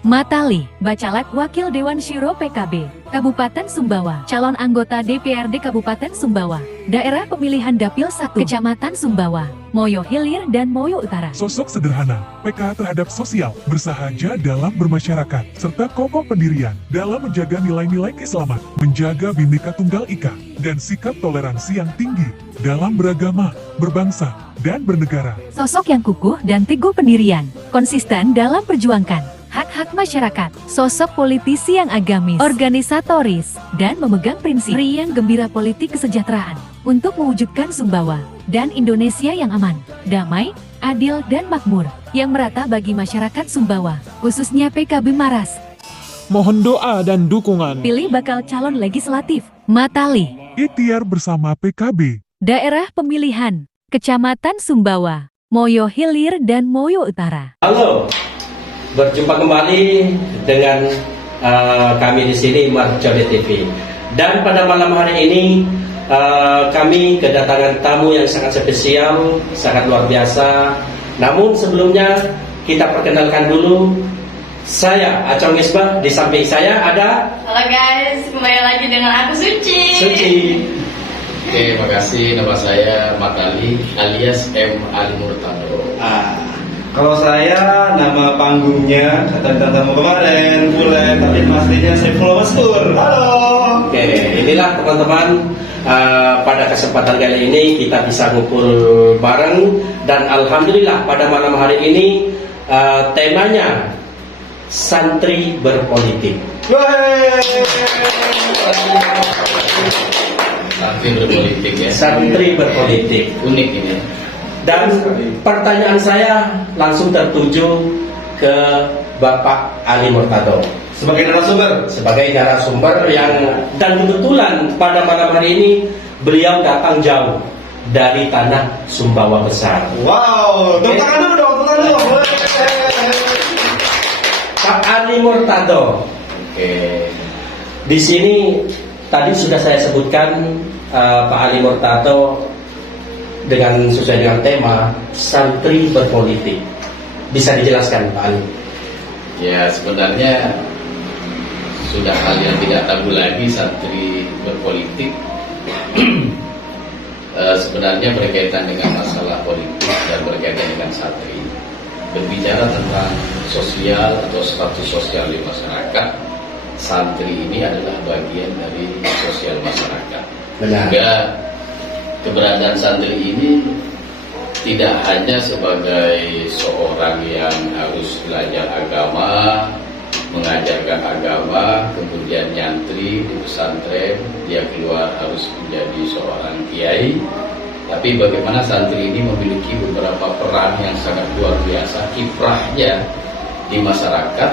Matali, Bacalek Wakil Dewan Syuro PKB, Kabupaten Sumbawa, calon anggota DPRD Kabupaten Sumbawa, daerah pemilihan Dapil 1, Kecamatan Sumbawa, Moyo Hilir dan Moyo Utara. Sosok sederhana, PK terhadap sosial, bersahaja dalam bermasyarakat, serta kokoh pendirian dalam menjaga nilai-nilai keislaman, menjaga Bhinneka Tunggal Ika, dan sikap toleransi yang tinggi dalam beragama, berbangsa, dan bernegara. Sosok yang kukuh dan teguh pendirian, konsisten dalam perjuangkan hak-hak masyarakat, sosok politisi yang agamis, organisatoris, dan memegang prinsip riang gembira politik kesejahteraan untuk mewujudkan Sumbawa dan Indonesia yang aman, damai, adil, dan makmur, yang merata bagi masyarakat Sumbawa, khususnya PKB Maras. Mohon doa dan dukungan. Pilih bakal calon legislatif, Matali. Ikhtiar bersama PKB. Daerah pemilihan, Kecamatan Sumbawa, Moyo Hilir dan Moyo Utara. Halo, berjumpa kembali dengan kami di sini Marjoni TV. Dan pada malam hari ini kami kedatangan tamu yang sangat spesial, sangat luar biasa. Namun sebelumnya kita perkenalkan dulu. Saya Acong Misbah, di samping saya ada. Halo guys, kembali lagi dengan aku Suci. Suci. Oke, makasih. Nama saya Matali alias M. Ali Murtado. Kalau saya nama panggungnya kata tamu kemarin Bule, tapi aslinya Saifullah Maskur. Halo. Oke, inilah teman-teman, pada kesempatan kali ini kita bisa ngumpul bareng. Dan alhamdulillah pada malam hari ini temanya santri berpolitik. Santri berpolitik ya. Santri berpolitik. Unik ini. Dan pertanyaan saya langsung tertuju ke Bapak Ali Murtado Sebagai narasumber yang, dan kebetulan pada malam hari ini beliau datang jauh dari tanah Sumbawa besar. Wow, tepuk tangan dulu dong, tepuk tangan dulu. Pak Ali Murtado. Oke. Di sini tadi sudah saya sebutkan Pak Ali Murtado dengan sesuai dengan tema santri berpolitik. Bisa dijelaskan Pak Ali? Ya, sebenarnya sudah hal yang tidak tabu lagi santri berpolitik. Sebenarnya berkaitan dengan masalah politik dan berkaitan dengan santri. Berbicara tentang sosial atau status sosial di masyarakat, santri ini adalah bagian dari sosial masyarakat. Sehingga keberadaan santri ini tidak hanya sebagai seorang yang harus belajar agama, mengajarkan agama, kemudian nyantri di pesantren, dia keluar harus menjadi seorang kiai. Tapi bagaimana santri ini memiliki beberapa peran yang sangat luar biasa, kiprahnya di masyarakat.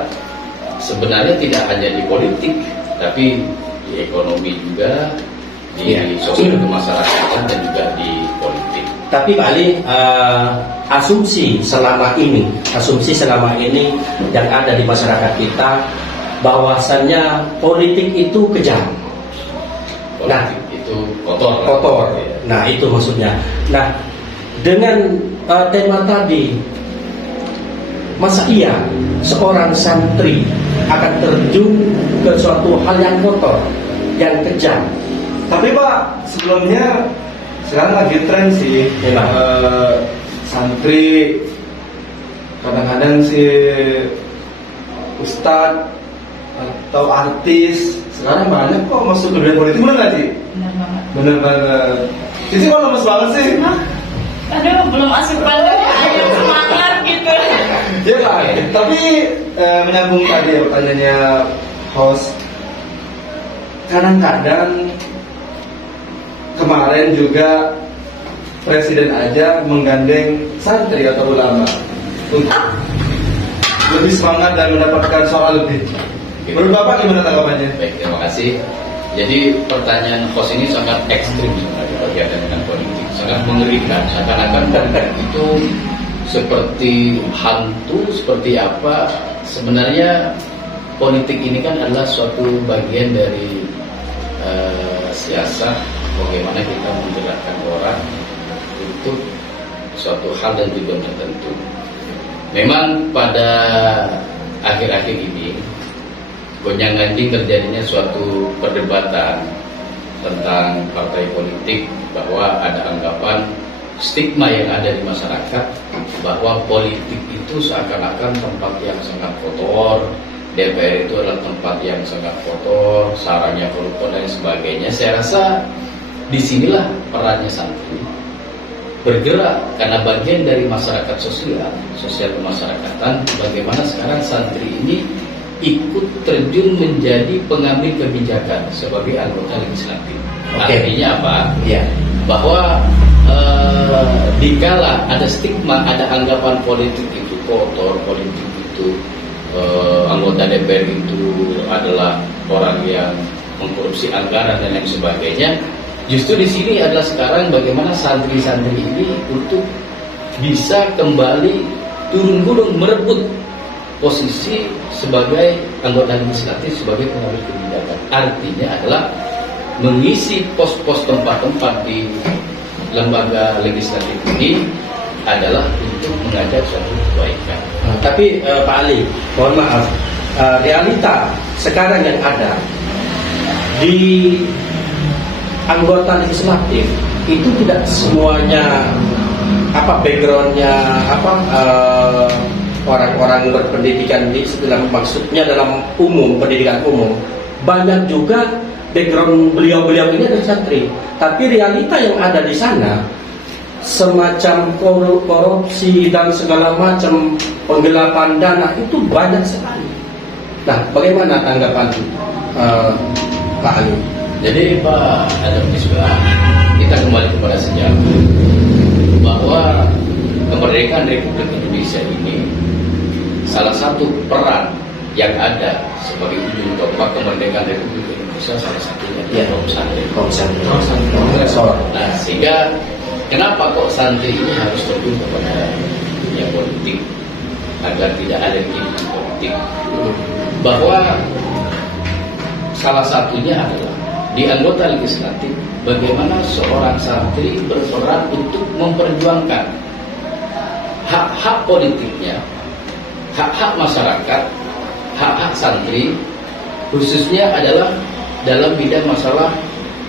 Sebenarnya tidak hanya di politik, tapi di ekonomi juga, di sosial kemasyarakatan dan juga di politik. Tapi Pak Ali, asumsi selama ini yang ada di masyarakat kita, bahwasannya politik itu kejam. Politik itu kotor. Nah, itu maksudnya. Nah, dengan tema tadi, masa iya seorang santri akan terjun ke suatu hal yang kotor, yang kejam? Tapi Pak, sebelumnya sekarang lagi tren sih, santri kadang-kadang si ustadz atau artis sekarang banyak kok masuk ke dunia politik. Bener nggak sih? Benar banget. Bener banget. Cici kok lemes banget sih? Aduh, belum masuk banget. Ayo semangat gitu. Ya Pak, tapi menyambung tadi ya pertanyaannya host, kadang-kadang kemarin juga presiden aja menggandeng santri atau ulama untuk lebih semangat dan mendapatkan soal lebih. Menurut Bapak gimana tanggapannya? Baik, terima kasih. Jadi pertanyaan host ini sangat ekstrim berkaitan dengan politik, sangat mengerikan. Seakan-akan politik itu seperti hantu, seperti apa? Sebenarnya politik ini kan adalah suatu bagian dari siasat, bagaimana kita menggerakkan orang untuk suatu hal dan tujuan tertentu. Memang pada akhir-akhir ini gonjang-ganjing terjadinya suatu perdebatan tentang partai politik, bahwa ada anggapan stigma yang ada di masyarakat bahwa politik itu seakan-akan tempat yang sangat kotor, DPR itu adalah tempat yang sangat kotor, sarangnya koruptor dan sebagainya. Saya rasa disinilah perannya santri bergerak, karena bagian dari masyarakat sosial kemasyarakatan, bagaimana sekarang santri ini ikut terjun menjadi pengambil kebijakan sebagai anggota legislatif. Artinya apa? Bahwa dikala ada stigma, ada anggapan politik itu kotor, politik itu anggota DPR itu adalah orang yang mengkorupsi anggaran dan lain sebagainya. Justru di sini adalah sekarang bagaimana santri-santri ini untuk bisa kembali turun gunung merebut posisi sebagai anggota legislatif, sebagai pengambil kebijakan. Artinya adalah mengisi pos-pos tempat-tempat di lembaga legislatif ini adalah untuk mengajak suatu kebaikan. Tapi Pak Ali, mohon maaf, realita sekarang yang ada di anggota legislatif itu tidak semuanya backgroundnya orang-orang berpendidikan di maksudnya dalam umum, pendidikan umum. Banyak juga background beliau-beliau ini adalah santri, tapi realita yang ada di sana semacam korupsi dan segala macam penggelapan dana itu banyak sekali. Nah, bagaimana tanggapan Pak Ali? Jadi Pak Adam Misbah, kita kembali kepada sejarah bahwa kemerdekaan Republik Indonesia ini salah satu peran yang ada sebagai ujung tombak kemerdekaan Republik Indonesia, salah satunya kaum santri. Nah, sehingga kenapa kok santri ini harus terjun kepada dunia politik agar tidak ada gimmick politik? Bahwa salah satunya adalah di anggota legislatif, bagaimana seorang santri berperan untuk memperjuangkan hak-hak politiknya, hak-hak masyarakat, hak-hak santri, khususnya adalah dalam bidang masalah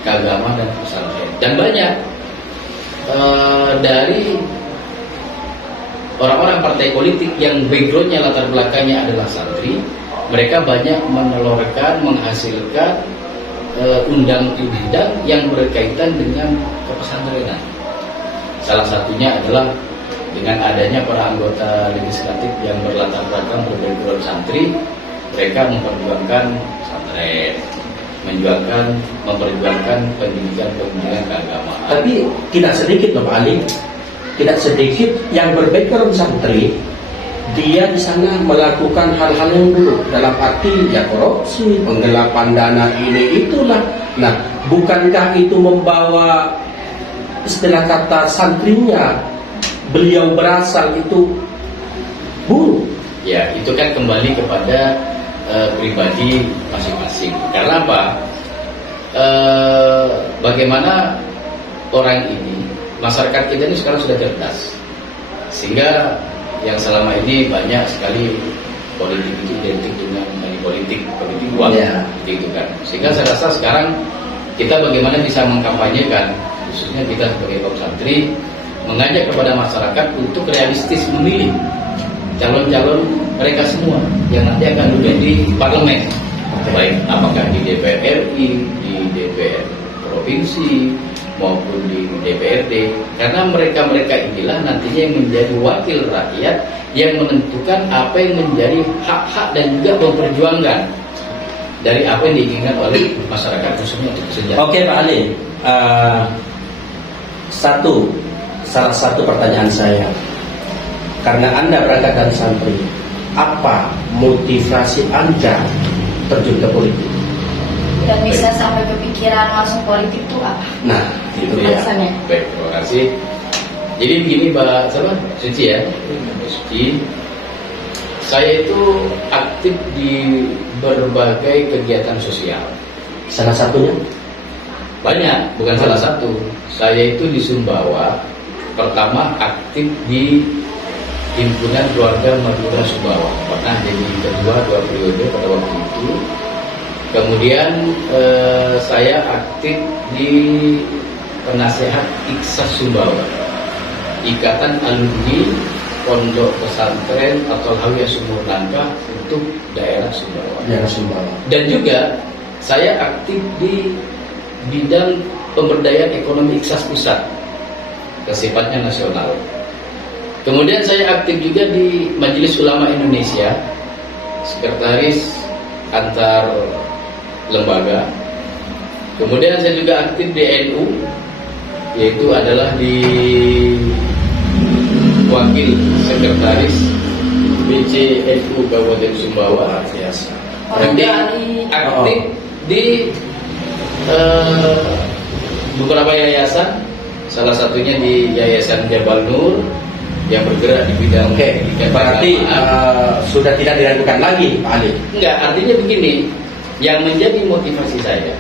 keagamaan dan pesantren. Dan banyak dari orang-orang partai politik yang backgroundnya, latar belakangnya adalah santri, mereka banyak menelurkan, menghasilkan undang-undang yang berkaitan dengan kepesantrenan. Salah satunya adalah dengan adanya para anggota legislatif yang berlatar belakang berbackground santri, mereka memperjuangkan pesantren, memperjuangkan pendidikan keagamaan. Tapi tidak sedikit loh Pak Ali, tidak sedikit yang berbackground santri, dia di sana melakukan hal-hal yang buruk, dalam arti ya korupsi, penggelapan dana ini itulah. Nah, bukankah itu membawa istilah kata santrinya beliau berasal itu buruk? Ya, itu kan kembali kepada pribadi masing-masing. Karena apa? Bagaimana orang ini, masyarakat kita ini sekarang sudah cerdas, sehingga yang selama ini banyak sekali politik itu identik dengan politik uang, gitu kan. Sehingga saya rasa sekarang kita bagaimana bisa mengkampanyekan, khususnya kita sebagai kaum santri, mengajak kepada masyarakat untuk realistis memilih calon-calon mereka semua yang nanti akan duduk di parlemen, baik apakah di DPR RI, di DPR provinsi maupun di DPRD, karena mereka-mereka inilah nantinya yang menjadi wakil rakyat yang menentukan apa yang menjadi hak-hak dan juga memperjuangkan dari apa yang diinginkan oleh masyarakat khususnya untuk kesejahteraan. Oke Pak Ali, salah satu pertanyaan saya, karena Anda berangkat dari santri, apa motivasi Anda terjun ke politik? Dan bisa sampai kepikiran masuk politik itu apa? Nah, itu dia. Alasannya. Baik, terima kasih. Jadi begini Mbak Suci ya, Mbak Suci, saya itu aktif di berbagai kegiatan sosial. Salah satunya? Banyak, bukan salah satu. Saya itu di Sumbawa pertama aktif di Himpunan Keluarga Madura Sumbawa, pernah jadi ketua 2 periode pada waktu itu. Kemudian saya aktif di penasehat IKSA Sumbawa, Ikatan Alumni Pondok Pesantren atau Hawiyah Sumur Nangka untuk daerah Sumbawa. Dan juga saya aktif di bidang pemberdayaan ekonomi IKSAS Pusat, sifatnya nasional. Kemudian saya aktif juga di Majelis Ulama Indonesia, sekretaris antar lembaga. Kemudian saya juga aktif di NU, yaitu adalah di wakil sekretaris BCNU Kabupaten Sumbawa. Aktif di beberapa yayasan, salah satunya di Yayasan Jabal Nur yang bergerak di bidang pendidikan. Berarti sudah tidak diragukan lagi, Pak Ali? Enggak, artinya begini, yang menjadi motivasi saya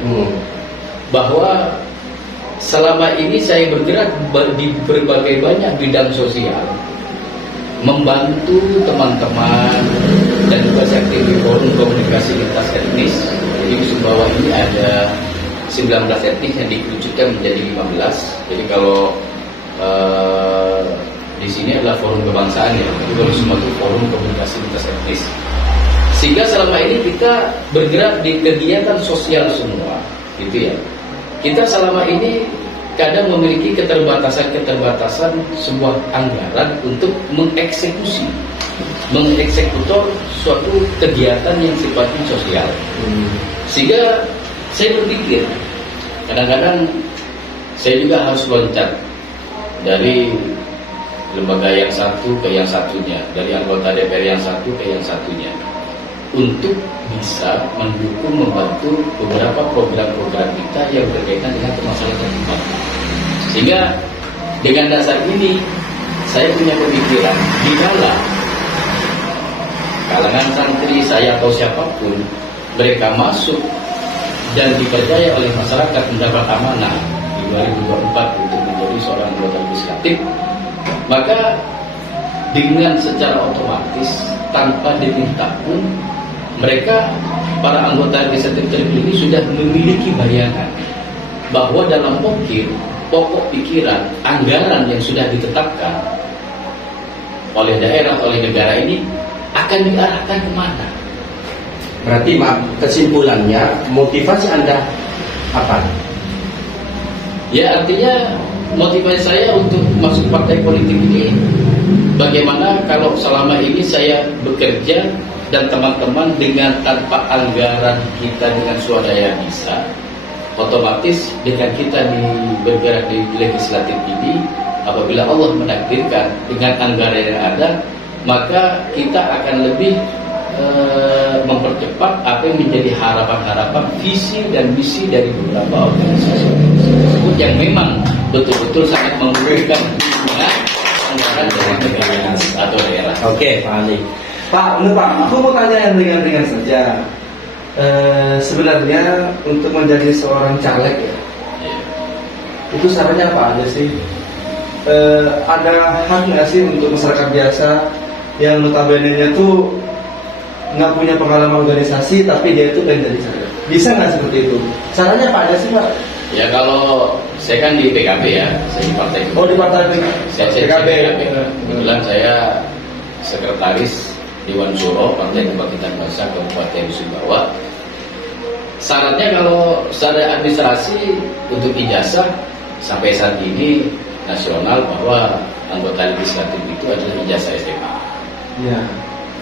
bahwa selama ini saya bergerak di berbagai banyak bidang sosial, membantu teman-teman, dan juga saya aktif di forum komunikasi lintas etnis. Jadi di Sumbawa ini ada 19 etnis yang dikerucutkan menjadi 15. Jadi kalau di sini adalah forum kebangsaan ya, jadi kalau semua itu forum komunikasi lintas etnis. Sehingga selama ini kita bergerak di kegiatan sosial semua, gitu ya. Kita selama ini kadang memiliki keterbatasan sebuah anggaran untuk mengeksekutor suatu kegiatan yang sifatnya sosial. Sehingga saya berpikir, kadang-kadang saya juga harus loncat dari lembaga yang satu ke yang satunya, dari anggota DPR yang satu ke yang satunya, untuk bisa mendukung, membantu beberapa program-program kita yang berkaitan dengan permasalahan umat. Sehingga dengan dasar ini saya punya pemikiran, di dalam kalangan santri saya atau siapapun, mereka masuk dan dipercaya oleh masyarakat mendapat amanah di 2024 untuk menjadi seorang anggota legislatif, maka dengan secara otomatis tanpa diminta pun mereka, para anggota legislatif terpilih ini sudah memiliki bayangan bahwa dalam pokok pikiran anggaran yang sudah ditetapkan oleh daerah, oleh negara ini akan diarahkan kemana. Berarti kesimpulannya, motivasi Anda apa? Ya, artinya motivasi saya untuk masuk partai politik ini, bagaimana kalau selama ini saya bekerja dan teman-teman dengan tanpa anggaran kita dengan swadaya bisa, otomatis dengan kita bergerak di legislatif ini, apabila Allah menakdirkan dengan anggaran yang ada, maka kita akan lebih mempercepat apa yang menjadi harapan-harapan, visi dan misi dari beberapa organisasi tersebut yang memang betul-betul sangat membutuhkan anggaran dari negara atau daerah. Oke, Pak Ali. Pak, aku mau tanya yang ringan-ringan saja. Sebenarnya untuk menjadi seorang caleg ya, itu syaratnya apa aja sih? Ada hak nggak sih untuk masyarakat biasa yang notabene-nya tuh nggak punya pengalaman organisasi tapi dia itu pengen jadi caleg? Bisa nggak seperti itu? Caranya apa aja sih, Pak? Ya, kalau saya kan di PKB ya, saya di partai. Oh, di partai PKB. Kebetulan saya sekretaris Dewan Suro Partai Kebangkitan Bangsa Kabupaten Sumbawa. Syaratnya kalau secara administrasi untuk ijazah sampai saat ini nasional bahwa anggota legislatif itu adalah ijazah SMA. Ya.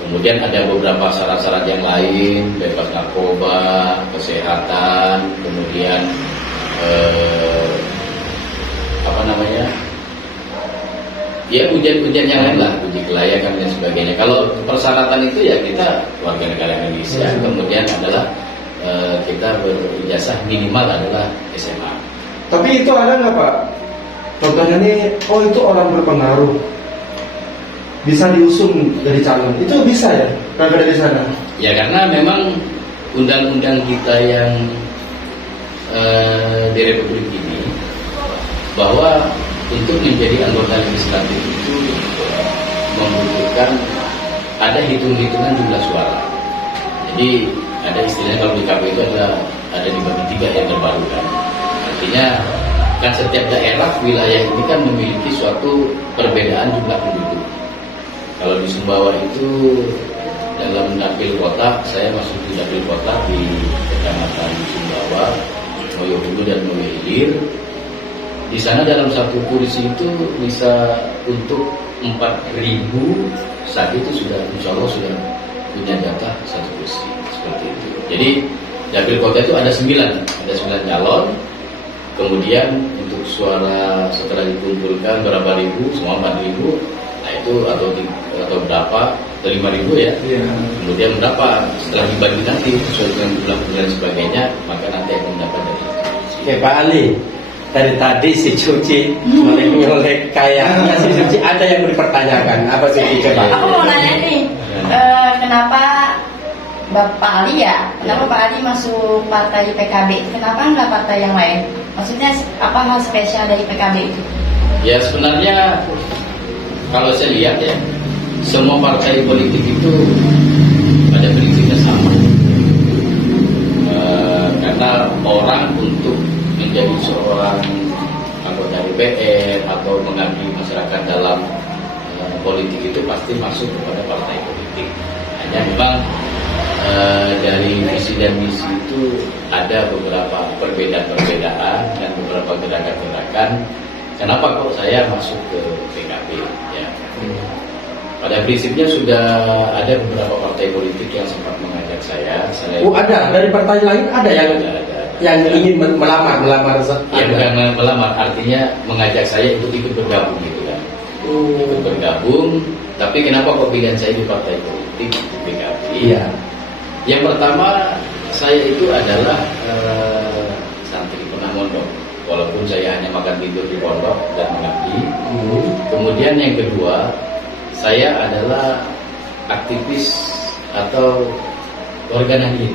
Kemudian ada beberapa syarat-syarat yang lain, bebas narkoba, kesehatan, kemudian ya ujian-ujian yang lain lah, uji kelayakan dan sebagainya. Kalau persyaratan itu ya kita warga negara Indonesia, kemudian adalah kita berijazah minimal adalah SMA. Tapi itu ada nggak, Pak? Contohnya nih, itu orang berpengaruh bisa diusung dari calon, itu bisa ya? Kalau dari sana? Ya, karena memang undang-undang kita yang di Republik ini bahwa untuk menjadi anggota legislatif itu membutuhkan kan ada hitung-hitungan jumlah suara. Jadi ada istilahnya kalau di KPU itu ada dibagi 3 yang terbarukan. Artinya kan setiap daerah wilayah ini kan memiliki suatu perbedaan jumlah penduduk. Kalau di Sumbawa itu dalam dapil kota, saya masuk di dapil kota di Kecamatan Sumbawa, Moyo Hulu dan Moyo Hilir. Di sana dalam satu kursi itu bisa untuk 4.000, saat itu sudah insya Allah sudah punya jatah satu kursi seperti itu. Jadi dapil kota itu ada 9 calon. Kemudian untuk suara setelah dikumpulkan berapa ribu, semua 4.000, nah itu atau berapa, atau 5.000 ya. Kemudian berapa setelah dibagi nanti sesuai dengan jumlah dan sebagainya, maka nanti akan mendapat dari itu. Oke Pak Ali, dari tadi si Cuci nyolek kayaknya si Cuci ada yang dipertanyakan. Apa sih coba? Aku mau nanya nih, kenapa Bapak Ali ya? Kenapa Pak Ali masuk partai PKB? Kenapa nggak partai yang lain? Maksudnya apa hal spesial dari PKB itu? Ya sebenarnya kalau saya lihat ya, semua partai politik itu ada prinsipnya sama. Karena orang untuk menjadi seorang anggota DPR atau mengabdi masyarakat dalam politik itu pasti masuk kepada partai politik. Hanya memang dari visi dan misi itu ada beberapa perbedaan dan beberapa gerakan-gerakan. Kenapa kok saya masuk ke PKB? Ya. Pada prinsipnya sudah ada beberapa partai politik yang sempat mengajak saya. Ada dari partai lain ada yang ingin melamar ya, bukan melamar, artinya mengajak saya untuk ikut bergabung gitu kan. Ikut bergabung, tapi kenapa kok pilihan saya di partai politik di PKB? Iya. Yang pertama, saya itu adalah santri pernah mondok, walaupun saya hanya makan tidur di pondok dan mengabdi. Kemudian yang kedua, saya adalah aktivis atau warga Nahdien.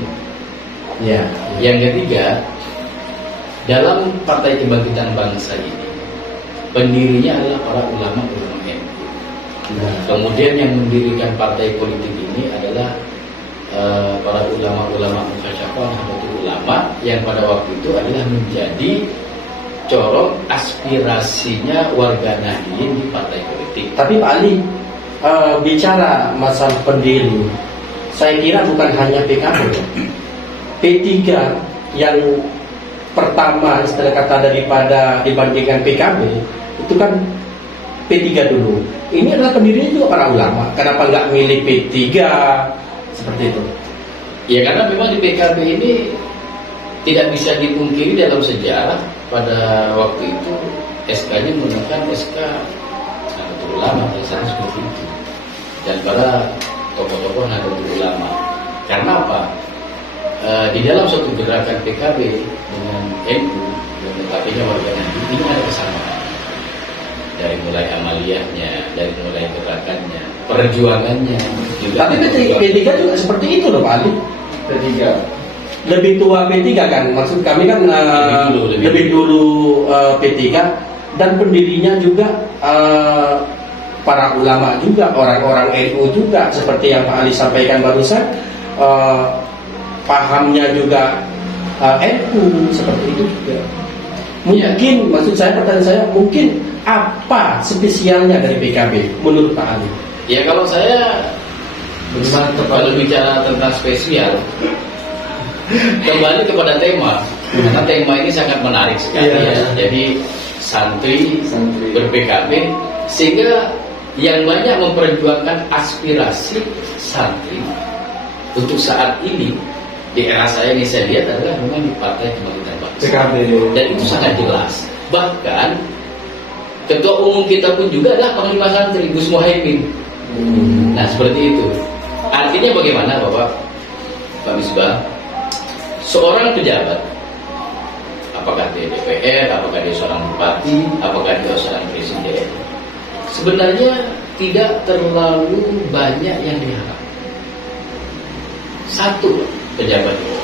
Ya. Yang ketiga, dalam Partai Kebangkitan Bangsa ini, pendirinya adalah para ulama-ulama NU. Kemudian yang mendirikan partai politik ini adalah para ulama-ulama mukasyafah Nahdlatul Ulama yang pada waktu itu adalah menjadi corong aspirasinya warga Nahdien di partai politik. Tapi Pak Ali, bicara masalah pendiri, saya kira bukan hanya PKB. P3 yang pertama istilah kata dibandingkan PKB itu kan P3 dulu. Ini adalah pendirinya juga para ulama. Kenapa nggak milih P3 seperti itu? Ya karena memang di PKB ini tidak bisa dipungkiri dalam sejarah pada waktu itu SK-nya menggunakan SK Nahdlatul Ulama, misalnya seperti itu. Dan para tokoh-tokoh Nahdlatul Ulama. Karena apa? Di dalam suatu gerakan PKB dengan NU dan tetapinya warga Nahdien ini ada kesamaan. Dari mulai amaliyahnya, dari mulai gerakannya, perjuangannya. Tapi P3 juga seperti itu loh Pak Ali. P3 lebih tua P3 kan, maksud kami kan lebih dulu P3 dan pendirinya juga para ulama juga, orang-orang NU juga seperti yang Pak Ali sampaikan barusan, pahamnya juga NU seperti itu juga. Mungkin maksud saya, pertanyaan saya, mungkin apa spesialnya dari PKB menurut Pak Ali? Ya kalau saya kalau bicara tentang spesial, kembali kepada tema, karena tema ini sangat menarik sekali ya. Jadi santri ber-PKB, sehingga yang banyak memperjuangkan aspirasi santri untuk saat ini di era saya ini saya lihat adalah memang di Partai Kebangkitan Bangsa PKB. Dan itu sangat jelas. Bahkan ketua umum kita pun juga adalah panglima santri Gus Muhaimin. Nah seperti itu. Artinya bagaimana Bapak Pak Misbah, seorang pejabat, apakah dia DPR, apakah dia seorang bupati, apakah dia seorang presiden, sebenarnya tidak terlalu banyak yang diharapkan. Satu pejabat itu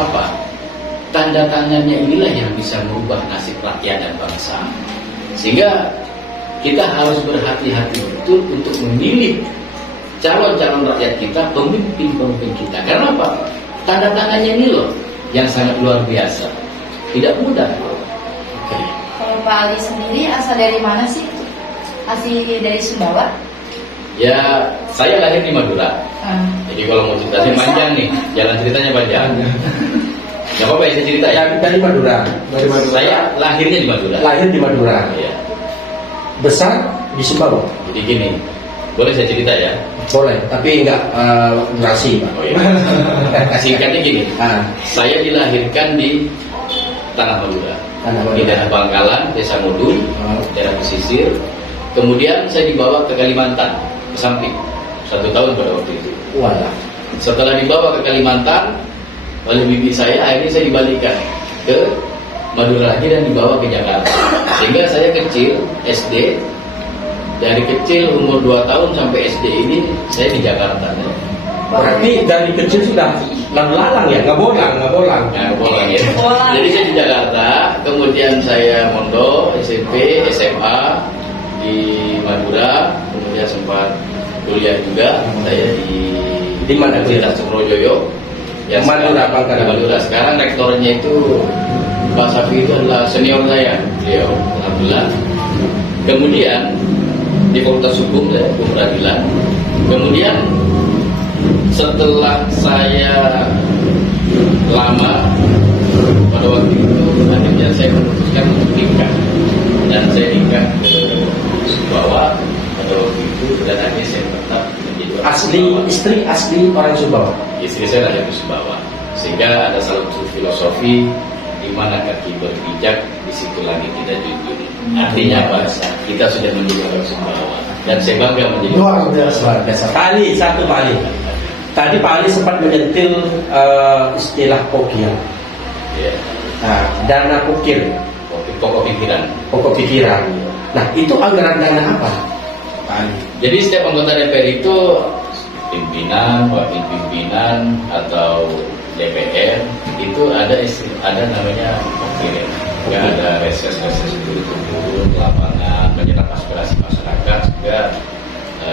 apa? Tanda tangannya inilah yang bisa merubah nasib rakyat dan bangsa. Sehingga kita harus berhati-hati betul untuk memilih calon-calon rakyat kita, pemimpin-pemimpin kita. Karena apa? Tanda tangannya ini loh yang sangat luar biasa. Tidak mudah. Kalau Pak Ali sendiri asal dari mana sih? Asli dari Sumbawa? Ya, saya lahir di Madura. Jadi kalau mau ceritanya Bisa? panjang nih, jalan ceritanya panjang. Gak apa-apa ya, saya cerita ya. Dari Madura. Saya lahirnya di Madura. Lahir di Madura. Ya. Besar di Sumbawa. Jadi gini, boleh saya cerita ya? Boleh, tapi enggak durasi, Pak. Oh, iya. Singkatnya gini, saya dilahirkan di Tanah Madura, Tanah Madura. di daerah Bangkalan, Desa Mudul, daerah pesisir. Kemudian saya dibawa ke Kalimantan, ke samping, 1 tahun pada waktu itu. Walah. Setelah dibawa ke Kalimantan oleh bibi saya, akhirnya saya dibalikkan ke Madura lagi dan dibawa ke Jakarta. Sehingga saya kecil, SD, dari kecil umur 2 tahun sampai SD ini saya di Jakarta. Berarti dari kecil sudah lalu lalang ya, nggak bolang. Nah, bolang ya. Jadi saya di Jakarta, kemudian saya mondok, SMP, SMA di Madura, kemudian sempat kuliah juga. Saya Di mana kuliah? Universitas Suprojoyo. Yang Madura, sekarang- Bangkalan. di Madura. Sekarang rektornya itu Pak Safi itu adalah senior saya, beliau, alhamdulillah. Kemudian di Fakultas Hukum, saya hukum peradilan. Kemudian setelah saya lama pada waktu itu akhirnya saya memutuskan untuk nikah, dan saya nikah ke Sumbawa pada waktu itu, dan akhirnya saya tetap menjadi orang Asli Sumbawa. istri asli orang Sumbawa. Istri saya lahir di Sumbawa, sehingga ada satu filosofi di mana kaki berpijak di situ langit tidak jujur. Artinya apa? Kita sudah menjadi orang Sumbawa, dan saya bangga menjadi Luar biasa. Pak Ali, satu Pak Ali. Tadi Pak Ali sempat menyentil istilah pokian. ya, Dana pokir, pokok pikiran. pokok pikiran. Nah, itu anggaran dana apa, Pak Ali? Jadi setiap anggota DPR itu pimpinan, wakil pimpinan atau DPR itu ada namanya pokir. Juga ada reses-reses turun lapangan, menyerap aspirasi masyarakat, juga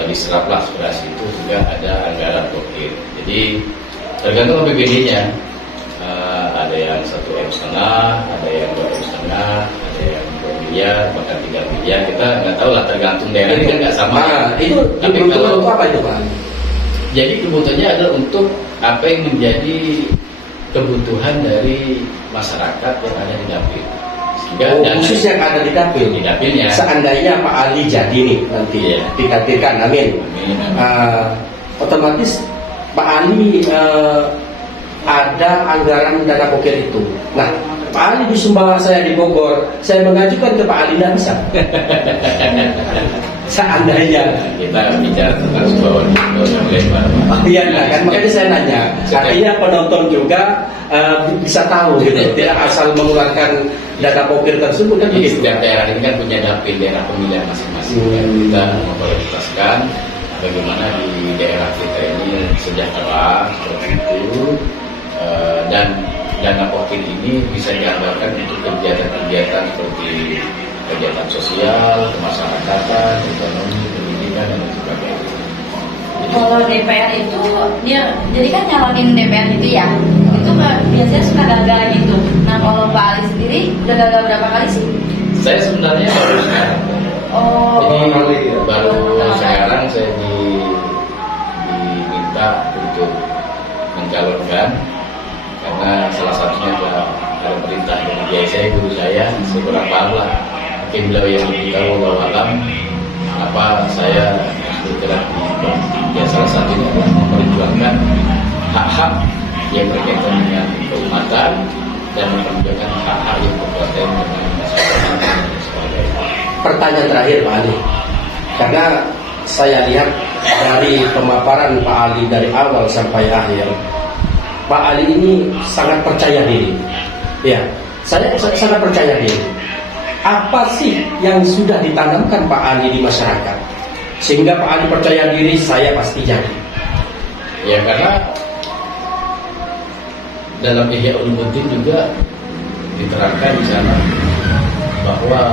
diseraplah aspirasi itu juga ada anggaran pokir. Jadi tergantung APBD-nya. Ada yang 1,5 M, ada yang 2,5 M, ada yang 2 miliar, bahkan 3 miliar. Kita nggak tahu lah, tergantung daerah ini kan nggak sama. Itu Tapi diperuntukkan kalau- untuk apa itu, Pak Ali? Jadi kebutuhannya adalah untuk apa yang menjadi kebutuhan dari masyarakat yang ada di dapil. Sehingga dana- Khusus yang ada di dapil. di dapilnya. Seandainya Pak Ali jadi nih nanti Iya. dikatakan, amin. Amin. Otomatis Pak Ali ada anggaran dana pokir itu. Nah, Pak Ali di Sumbawa, saya di Bogor, saya mengajukan ke Pak Ali tidak bisa. Seandainya. Kita bicara tentang Sumbawa yang lebar. Iya, nah, kan makanya saya nanya. Artinya penonton juga bisa tahu gitu, tidak asal mengeluarkan dana pokir tersebut kan Jadi begitu. setiap daerah ini kan punya dapil daerah pemilihan masing-masing. Dan kita memprioritaskan bagaimana di daerah kita ini sejahtera seperti itu, dan dana pokir ini bisa dianggarkan untuk kegiatan-kegiatan seperti kegiatan sosial, kemasyarakatan, ekonomi, pendidikan, dan lain sebagainya. Kalau DPR itu dia jadi kan nyalonin DPR itu ya, itu biasanya suka gagal gitu. Nah kalau Pak Ali sendiri udah gagal berapa kali sih? Saya sebenarnya baru sekarang. Oh, Jadi ya. baru sekarang saya diminta untuk mencalonkan, karena salah satunya ada perintah dari kiai saya, guru saya kurang paham lah. Mungkin beliau yang lebih tahu bahwa alam apa saya bergerak di politik. Ya salah satunya adalah memperjuangkan hak-hak yang berkaitan dengan keumatan dan memperjuangkan hak-hak yang berkaitan dengan masyarakat dan sebagainya. Pertanyaan terakhir Pak Ali, karena saya lihat dari pemaparan Pak Ali dari awal sampai akhir, Pak Ali ini sangat percaya diri. Ya, saya sangat percaya diri. Apa sih yang sudah ditanamkan Pak Ali di masyarakat sehingga Pak Ali percaya diri saya pasti jadi? Ya karena dalam Ihya Ulumuddin juga diterangkan di sana bahwa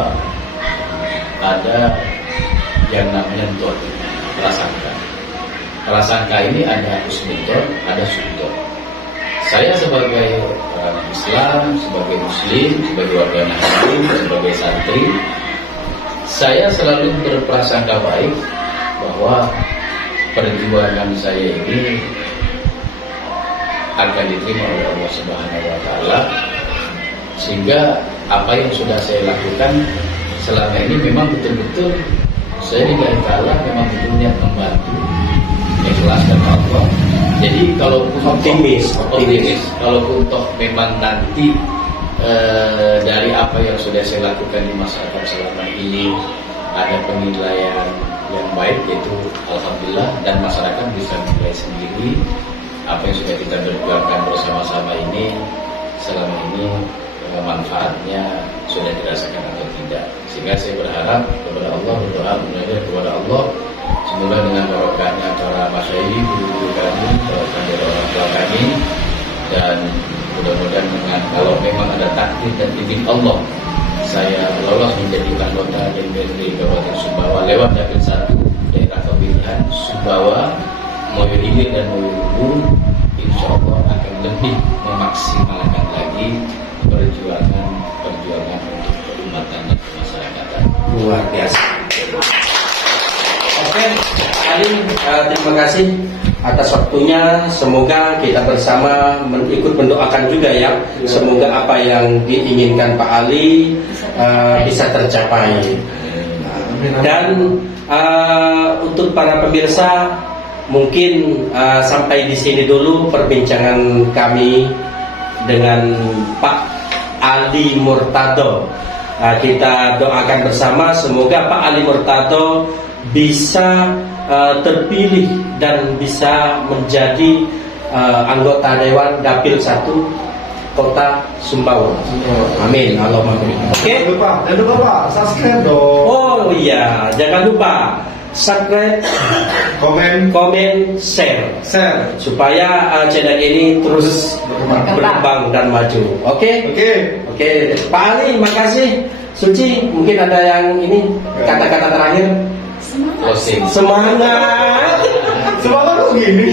ada yang namanya dot, prasangka. Prasangka ini ada husnudon, ada suudon. Saya sebagai orang Islam, sebagai Muslim, sebagai warga Nahdlatul, sebagai santri, saya selalu berprasangka baik bahwa perjuangan saya ini akan diterima oleh Allah Subhanahu wa Ta'ala, sehingga apa yang sudah saya lakukan selama ini memang betul-betul saya lillahi ta'ala, memang betul niat membantu, ikhlas dan Allah. Jadi kalau optimis, kalau toh memang nanti dari apa yang sudah saya lakukan di masyarakat selama ini ada penilaian yang baik, yaitu alhamdulillah, dan masyarakat bisa menilai sendiri apa yang sudah kita berjuangkan bersama-sama ini selama ini manfaatnya sudah dirasakan atau tidak. Sehingga saya berharap kepada Allah, berdoa kepada Allah, semoga dengan barokahnya para masyayikh, guru-guru kami, barokah dari orang tua kami, dan mudah-mudahan dengan kalau memang ada takdir dan izin Allah, saya lolos menjadi anggota DPRD Kabupaten Sumbawa lewat dapil 1 daerah pemilihan Sumbawa, Moyodigir dan Moyolungu. Insya Allah akan lebih memaksimalkan lagi perjuangan untuk keumatan dan kemasyarakatan. Luar biasa. Oke, Ali, terima kasih atas waktunya. Semoga kita bersama ikut mendoakan juga ya. Semoga apa yang diinginkan Pak Ali bisa tercapai. Dan untuk para pemirsa, mungkin sampai di sini dulu perbincangan kami dengan Pak Ali Murtado. Kita doakan bersama semoga Pak Ali Murtado bisa terpilih dan bisa menjadi anggota Dewan Dapil 1 Kota Sumbawa. Amin. Allahumma amin. Oke. Jangan lupa Pak, subscribe dong. Oh iya, jangan lupa subscribe, komen, share supaya channel ini terus berkembang dan maju. Oke. Pak Ali, makasih. Suci, mungkin ada yang ini kata-kata terakhir. Closing. Semangat kok gini?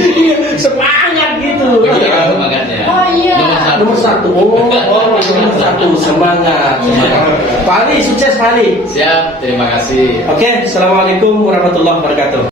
Semangat gitu. Bagaimana semangatnya? Oh iya. Nomor satu. Nomor satu. Semangat. Pak Ali, sukses Pak Ali. Siap, terima kasih. Oke, assalamualaikum warahmatullahi wabarakatuh.